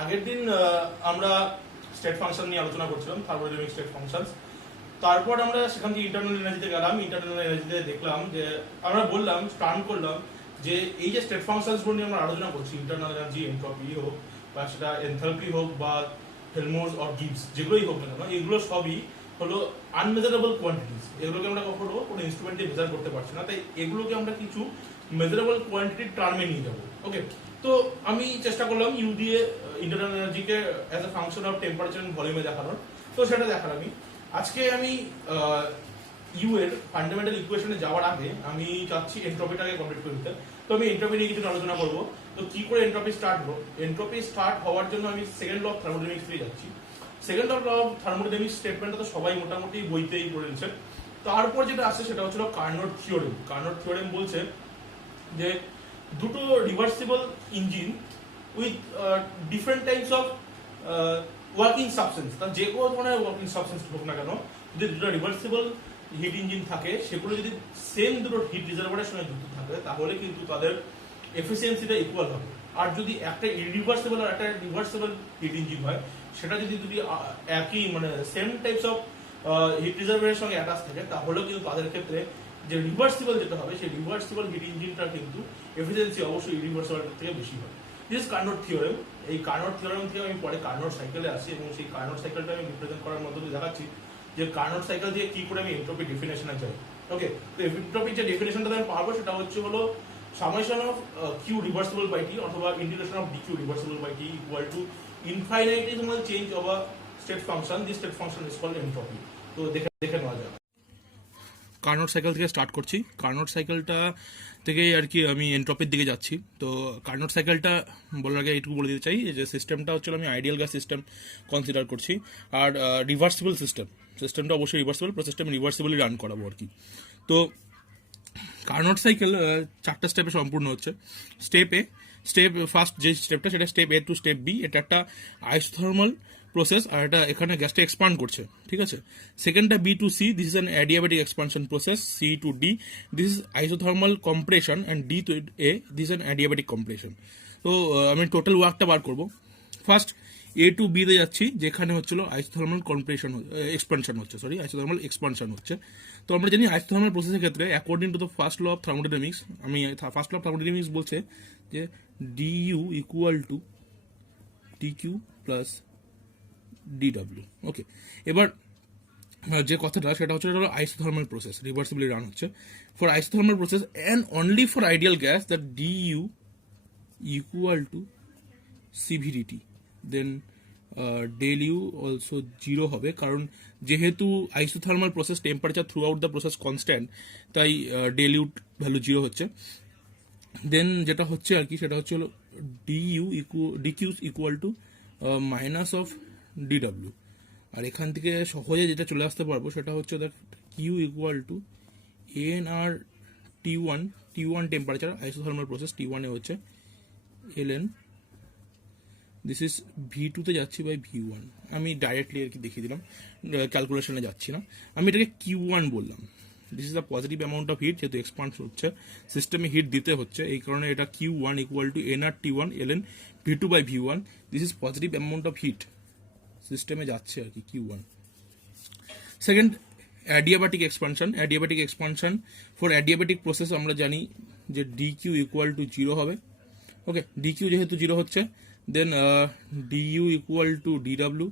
আগের দিন আমরা স্টেট ফাংশন নিয়ে আলোচনা করছিলাম, থার্মোডাইনামিক স্টেট ফাংশনস। তারপর আমরা সেখান থেকে ইন্টারনাল এনার্জিতে গেলাম। ইন্টারনাল এনার্জিতে দেখলাম যে আমরা বললাম, টার্ন করলাম যে এই যে স্টেট ফাংশনস নিয়ে আমরা আলোচনা করছি, ইন্টারনাল এনার্জি, এনট্রপি হোক বা সেটা এনথালপি হোক বা হেলমোরস অর গিবস, যেগুলোই হোক না কেন, এগুলো সবই হলো আনমেজারেবল কোয়ান্টিটিস। এগুলোকে আমরা কখনো কোনো ইনস্ট্রুমেন্টে মেজার করতে পারছি না, তাই এগুলোকে আমরা কিছু মেজারেবল কোয়ান্টিটির টার্মে নিয়ে যাবো। ওকে, তো আমি চেষ্টা করলাম ইউ দিয়ে ইন্টারনাল এনার্জিকে as a function of temperature and ভলিউমে দেখানোর। তো সেটা দেখালামই। আজকে আমি ইউ এর ফান্ডামেন্টাল ইকুয়েশনে যাওয়ার আগে আমি চাচ্ছি এনট্রপিটাকে কমপ্লিট করে দিতে। তো আমি এনট্রপি নিয়ে কিছু আলোচনা করবো। তো কি করে এনট্রপি স্টার্ট হলো? এনট্রপি স্টার্ট হওয়ার জন্য আমি সেকেন্ড ল অফ থার্মোডাইনামিক্স দিয়ে যাচ্ছি। সেকেন্ড ল অফ থার্মোডাইনামিক্স স্টেটমেন্টটা তো সবাই মোটামুটি বইতেই পড়েছে। তারপর যেটা আসছে সেটা হচ্ছিল কার্নোট থিওরেম। কার্নোট থিওরেম বলছে যে দুটো reversible engine with different types of working substance, তার যে কোনো ধরনের ওয়ার্কিং সাবস্টেন্স হোক না কেন, যদি দুটো রিভার্সিবল হিট ইঞ্জিন থাকে, সেগুলো যদি সেম দুটো হিট রিজার্ভারের সঙ্গে যুক্ত থাকে, তাহলে কিন্তু তাদের এফিসিয়েন্সিটা ইকুয়াল হবে। আর যদি একটা ইরিভার্সিবল আর একটা রিভার্সিবল হিট ইঞ্জিন হয়, সেটা যদি একই মানে সেম টাইপস অফ হিট রিজার্ভারের সঙ্গে অ্যাটাচ থাকে, তাহলেও কিন্তু তাদের ক্ষেত্রে যে রিভার্সিবল যেটা হবে, সেই রিভার্সিবল হিট ইঞ্জিনটা কিন্তু এফিসিয়েন্সি অবশ্যই ইরিভার্সিবল থেকে বেশি হয়। This is Carnot theorem. এই কার্নোট থিওরেম থেকে আমি পরে কার্নোট সাইকেলে আসি এবং সেই কার্নোট সাইকেলটা আমি রিপ্রেজেন্ট করার মধ্যে দিয়ে দেখাচ্ছি যে কার্নোট সাইকেল দিয়ে কি করে আমি এনট্রপি ডেফিনেশনে যাই। ওকে, তো এনট্রপির যে ডেফিনেশনটা আমি পারবো সেটা হলো summation of Q reversible by T অথবা integration of dQ reversible by T equal to infinitesimal change of a state function. This state function is called entropy. তো দেখে নেওয়া যাক। কার্নোট সাইকেল থেকে স্টার্ট করছি। কার্নোট সাইকেলটা থেকে আর কি আমি এনট্রপির দিকে যাচ্ছি। তো কার্নোট সাইকেলটা বলার আগে এইটুকু বলে দিতে চাই যে সিস্টেমটা হচ্ছে আমি আইডিয়াল গ্যাস সিস্টেম কনসিডার করছি। আর রিভার্সিবল সিস্টেমটা অবশ্যই রিভার্সিবল, প্রসেসটা আমি রিভার্সিবলি রান করাবো আর কি। তো কার্নোট সাইকেল 4টা স্টেপে সম্পূর্ণ হচ্ছে। ফার্স্ট যে স্টেপটা, সেটা স্টেপ এ টু স্টেপ বি। এটা একটা আইসোথার্মাল প্রসেস, আর এটা এখানে গ্যাসটা এক্সপান্ড করছে, ঠিক আছে। সেকেন্ডটা B to C, this is an adiabatic expansion process. C to D, this is isothermal compression, and D to A, this is an adiabatic compression. তো আমি টোটাল ওয়ার্কটা বার করবো। ফার্স্ট এ টু বি তে যাচ্ছি, যেখানে হচ্ছিল আইসোথার্মাল কম্প্রেশন এক্সপানশন হচ্ছে, isothermal expansion হচ্ছে। তো আমরা জানি আইসোথার্মাল প্রসেসের ক্ষেত্রে according to the first law of thermodynamics, first law of thermodynamics বলছে যে dU equal to dQ plus ডিডব্লিউ। ওকে, এবার যে কথাটা সেটা হচ্ছে আইসোথার্মাল প্রসেস রিভার্সিবলি রান হচ্ছে। For isothermal process and only for ideal gas that dU equal to CvdT, then del U also 0 হবে, কারণ যেহেতু isothermal process temperature throughout the process constant, তাই ডেল ইউ ভ্যালু 0 হচ্ছে। Then যেটা হচ্ছে আর কি, সেটা হচ্ছে dQ equal to minus of ডিডব্লিউ। আর এখান থেকে সহজে যেটা চলে আসতে পারবো সেটা হচ্ছে that Q equal to N R T one temperature, isothermal process T1 এ হচ্ছে ln, দিস ইজ V2 তে যাচ্ছি বাই V1। আমি ডাইরেক্টলি আর কি দেখিয়ে দিলাম, ক্যালকুলেশনে যাচ্ছি না। আমি এটাকে Q1 বললাম। This is the positive amount of heat, যেহেতু এক্সপান্ড হচ্ছে সিস্টেমে হিট দিতে হচ্ছে, এই কারণে এটা Q1 equal to N R T1 ln V2 by V1। This is positive amount of heat সিস্টেমে যাচ্ছে আর কি, Q1। Second, adiabatic expansion. For adiabatic process আমরা জানি যে ডিকিউ ইকুয়াল টু 0 হবে। ওকে, ডিকিউ যেহেতু 0 হচ্ছে, দেন ডিইউ ইকুয়াল টু ডিডব্লিউ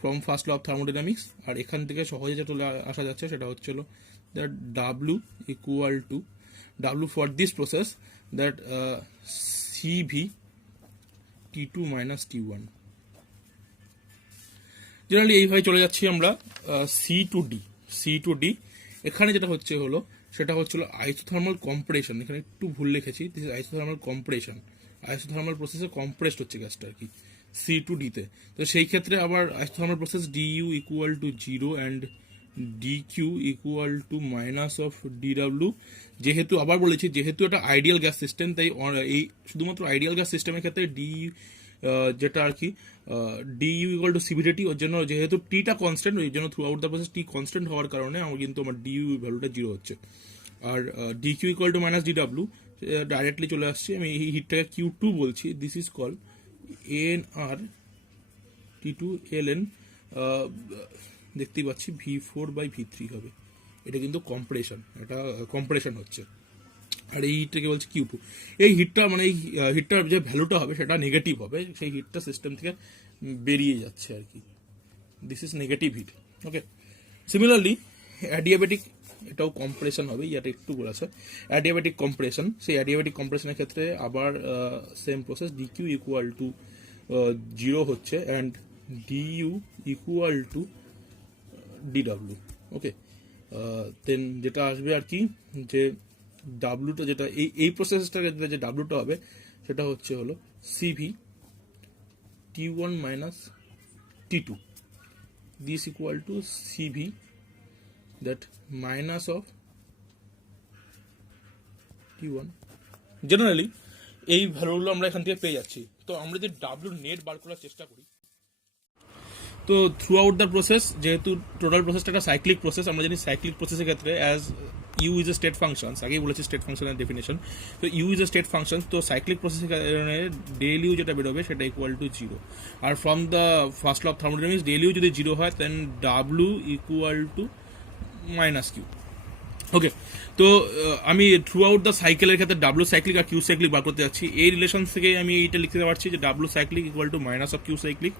from first law of thermodynamics. আর এখান থেকে সহজে যেটা আসা যাচ্ছে সেটা হচ্ছিল that W equal to for this process that Cv T2 minus T1। Generally এইভাবে চলে যাচ্ছি আমরা সি টু ডি। এখানে যেটা হচ্ছে সেটা হচ্ছিল আইসোথার্মাল কম্প্রেশন। এখানে একটু ভুল লিখেছি, this is isothermal compression. Isothermal প্রসেসে কম্প্রেসড হচ্ছে গ্যাসটা আর কি সি টু ডিতে। তো সেই ক্ষেত্রে আবার isothermal process DU equal to 0 and DQ equal to minus of DW. যেহেতু আবার বলেছি, যেহেতু এটা আইডিয়াল গ্যাস সিস্টেম, তাই এই শুধুমাত্র আইডিয়াল গ্যাস সিস্টেমের ক্ষেত্রে যেটা আর কি ডিইউ ইকুয়াল টু সিভিডিটি, ওর জন্য যেহেতু টিটা কনস্ট্যান্ট, ওই জন্য throughout the process T constant হওয়ার কারণে আমার কিন্তু আমার ডিইউ ভ্যালুটা 0 হচ্ছে। আর ডিকিউ ইকুয়াল টু মাইনাস ডিডব্লিউ ডাইরেক্টলি চলে আসছে, আমি এই হিটটাকে Q2 বলছি। This is call n R T two l n দেখতেই পাচ্ছি V4/V3 হবে। এটা কিন্তু কম্প্রেশন হচ্ছে। আর এই হিটটাকে বলছে Q2। এই হিটটা মানে এই হিটটার যে ভ্যালুটা হবে সেটা নেগেটিভ হবে, সেই হিটটা সিস্টেম থেকে বেরিয়ে যাচ্ছে আর কি। This is negative heat. Okay, similarly adiabatic, এটাও কম্প্রেশন হবে, ইয়াটা একটু বলেছে অ্যাডিয়াবেটিক কম্প্রেশন। সেই অ্যাডিয়াবেটিক কম্প্রেশনের ক্ষেত্রে আবার same process, dQ equal to 0 হচ্ছে অ্যান্ড ডিইউ ইকুয়াল টু ডিডাব্লিউ। ওকে, দেন যেটা আসবে আর কি, যে ডাব্লুটা যেটা এই প্রসেসটাকে যে ডাব্লুটা হবে সেটা হলো CV T1 minus T2. This equal to CV, that minus of T1. Generally এই ভ্যালুগুলো আমরা এখান থেকে পেয়ে যাচ্ছি। তো আমরা যদি ডাব্লু নেট বার করার চেষ্টা করি, তো থ্রু আউট দ্য প্রসেস, যেহেতু টোটাল প্রসেসটা একটা সাইক্লিক প্রসেস, আমরা জানি সাইক্লিক প্রসেসের ক্ষেত্রে as U is a state function, আগেই বলেছি স্টেট ফাংশনের ডেফিনেশন। তো U is a state function, তো সাইক্লিক প্রসেসের কারণে ডেল ইউ যেটা বেরোবে সেটা ইকুয়াল টু 0। আর from the first law of thermodynamics, del U যদি 0 হয় then W equal to minus Q. Okay, তো আমি থ্রু আউট দ্য সাইকেলের ক্ষেত্রে ডাব্লু সাইক্লিক আর কিউ সাইক্লিক বার করতে যাচ্ছি। এই রিলেশন থেকে আমি এইটা লিখতে পারছি যে W cyclic equal to minus of Q cyclic,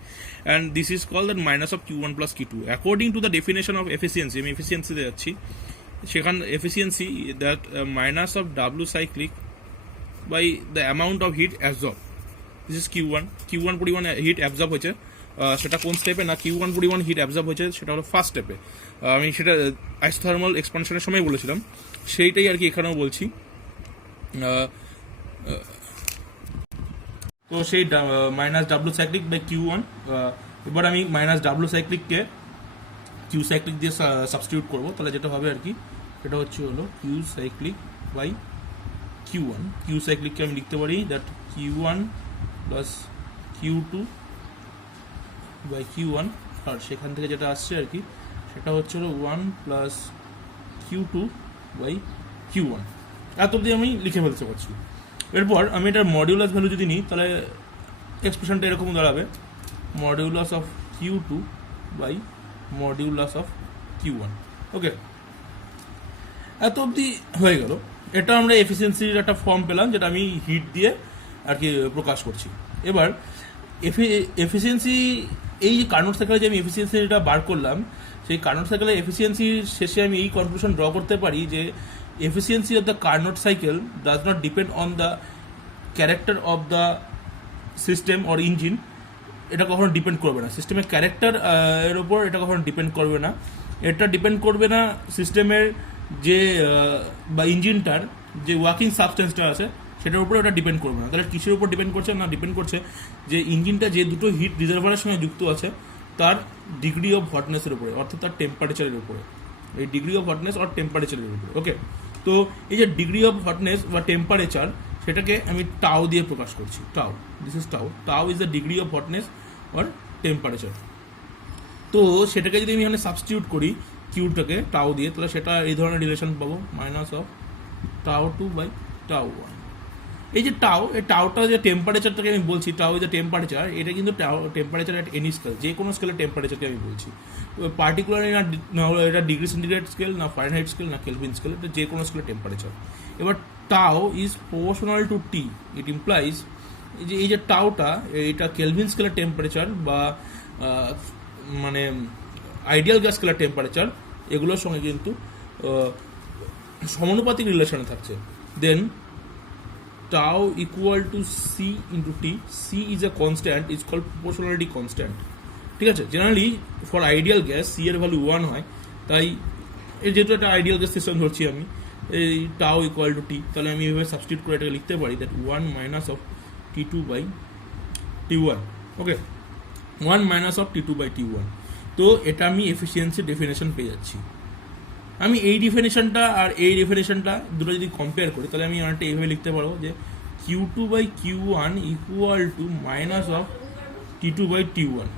and this is call that minus of Q1 plus Q2 according to the definition of efficiency. আমি এফিসিয়েন্সিতে যাচ্ছি, সেখানে efficiency that minus of W cyclic by the amount of heat absorb. This is Q1 পরিমাণ hit absorb হয়েছে, সেটা কোন স্টেপে না, Q1 পরিমাণ হিট অ্যাবজর্ব হয়েছে সেটা হলো ফার্স্ট স্টেপে। আমি সেটা আইসোথার্মাল এক্সপানশনের সময় বলেছিলাম, সেইটাই আর কি এখানেও বলছি। তো সেই minus W cyclic by Q1, এবার আমি মাইনাস ডাব্লু সাইক্লিককে কিউ সাইক্লিক দিয়ে সাবস্টিটিউট করবো, তাহলে যেটা হবে আর কি সেটা হলো Q cyclic by Q1। Q সাইক্লিককে আমি লিখতে পারি that Q1 plus Q2 by Q1, আর সেখান থেকে যেটা আসছে আর কি সেটা হলো 1 প্লাস Q2 বাই Q1। এত অবধি আমি লিখে ফেলতে পারছি। এরপর আমি এটার মডিউলাস ভ্যালু যদি নিই, তাহলে এক্সপ্রেশনটা এরকম দাঁড়াবে, modulus of Q2 by modulus of Q1। Okay, এত অবধি হয়ে গেল। এটা আমরা এফিসিয়েন্সির একটা ফর্ম পেলাম, যেটা আমি হিট দিয়ে আর কি প্রকাশ করছি। এবার এফিসিয়েন্সি, এই কার্নোট সাইকেলে যে আমি এফিসিয়েন্সিটা বার করলাম, সেই কার্নোট সাইকেলের এফিসিয়েন্সির শেষে আমি এই কনক্লুশন ড্র করতে পারি যে efficiency of the Carnot cycle does not depend on the character of the system or engine. এটা কখনো ডিপেন্ড করবে না সিস্টেমের ক্যারেক্টার এর উপর, এটা কখনো ডিপেন্ড করবে না। এটা ডিপেন্ড করবে না সিস্টেমের যে বা ইঞ্জিনটার যে ওয়ার্কিং সাবস্টেন্সটা আছে সেটার উপর এটা ডিপেন্ড করবে না। তাহলে কিসের উপর ডিপেন্ড করছে না, ডিপেন্ড করছে যে ইঞ্জিনটা যে দুটো হিট রিজার্ভারের সঙ্গে যুক্ত আছে তার ডিগ্রি অফ হটনেসের উপরে, অর্থাৎ তার টেম্পারেচারের উপরে, এই ডিগ্রি অফ হটনেস আর টেম্পারেচারের উপরে। ওকে, তো এই যে ডিগ্রি অফ হটনেস বা টেম্পারেচার, সেটাকে আমি টাও দিয়ে প্রকাশ করছি। টাও, দিস ইজ টাও is the degree of hotness or temperature. তো সেটাকে যদি আমি এখানে সাবস্টিটিউট করি কিউটাকে টাও দিয়ে, তাহলে সেটা এই ধরনের রিলেশন পাবো, মাইনাস অফ টাও 2 বাই টাও 1। এই যে টাও, এই টাওটা যে টেম্পারেচারটাকে আমি বলছি, টাও ইজ দ্য টেম্পারেচার, এটা কিন্তু টেম্পারেচার অ্যাট এনি স্কেল, যে কোনো স্কেলের টেম্পারেচারকে আমি বলছি। পার্টিকুলারলি না এটা ডিগ্রি সেন্টিগ্রেড স্কেল, না ফারেনহাইট স্কেল, না কেলভিন স্কেল, এটা যে কোনো স্কেলের টেম্পারেচার। এবার টাও is proportional to T, it implies যে এই যে টাওটা, এটা কেলভিন স্কেলের টেম্পারেচার বা মানে আইডিয়াল গ্যাস স্কেলের টেম্পারেচার, এগুলোর সঙ্গে কিন্তু সমানুপাতিক রিলেশনে থাকছে। দেন tau equal to c into t, c is a constant, is called proportionality constant, ঠিক আছে। Generally for ideal gas c এর ভ্যালু 1 হয়, তাই এই যেহেতু একটা আইডিয়াল গ্যাস সিস্টেম ধরছি আমি, এই tau equal to t, তাহলে আমি এভাবে সাবস্টিটিউট করে এটাকে লিখতে পারি that 1 minus of t2 by t1। Okay, 1 minus of t2 by t1। তো এটা আমি এফিসিয়েন্সি ডেফিনেশন পেয়ে যাচ্ছি। আমি এই ডেফিনেশনটা আর এই ডেফিনেশনটা দুটো যদি কম্পেয়ার করি, তাহলে আমি অনেকটা এইভাবে লিখতে পারবো যে Q2 by Q1 equal to minus of T2 by T1।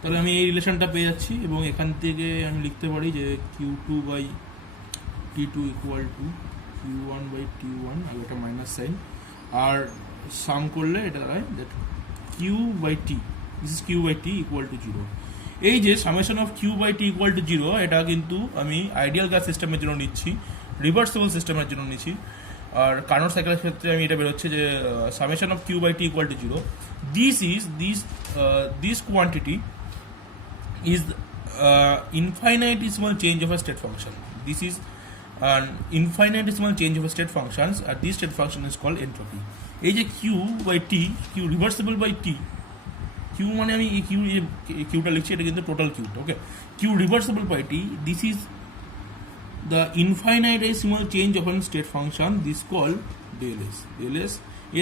তাহলে আমি এই রিলেশনটা পেয়ে যাচ্ছি, এবং এখান থেকে আমি লিখতে পারি যে Q2 by T2 equal to Q q1 by t1 আর এটা মাইনাস সাইন, আর সাম করলে এটা দাঁড়ায় that Q by T, this is Q by T equal to 0। এই যে summation of Q by T equal to 0, এটা কিন্তু আমি আইডিয়াল গ্যাস সিস্টেমের জন্য নিচ্ছি, রিভার্সেবল সিস্টেমের জন্য নিচ্ছি, আর কার্নোট সাইকেলের ক্ষেত্রে আমি এটা বেরোচ্ছে যে summation of Q by T equal to 0। This quantity is infinitesimal change of a state function. This is an infinitesimal change of a state functions, and this state function is called entropy. এই যে q by t, q reversible by t, q মানে আমি এই qটা লিখছি, এটা কিন্তু total q, okay. q reversible by t, this is the infinitesimal change of a state function, this called del s. Del s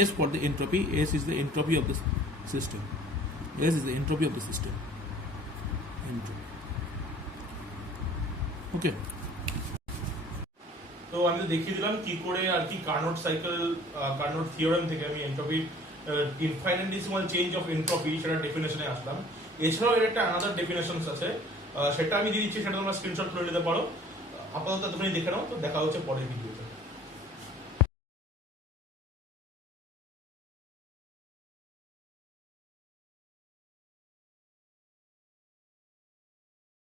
is for the entropy, s is the entropy of the system, s is the entropy of the system. ওকে, তো আমি তো দেখিয়ে দিলাম কি করে আর কি Carnot cycle, Carnot theorem থেকে আমি এন্ট্রপি, ইনফাইনাইটেসিমাল চেঞ্জ অফ এন্ট্রপি, সেটা ডেফিনেশনে আসলাম। এছাড়াও এর একটা আলাদা ডেফিনেশনস আছে, সেটা আমি দিয়ে দিচ্ছি, সেটা তোমরা স্ক্রিনশট করে নিতে পারো। আপাতত তুমি দেখে নাও, তো দেখা হচ্ছে পরের ভিডিওতে।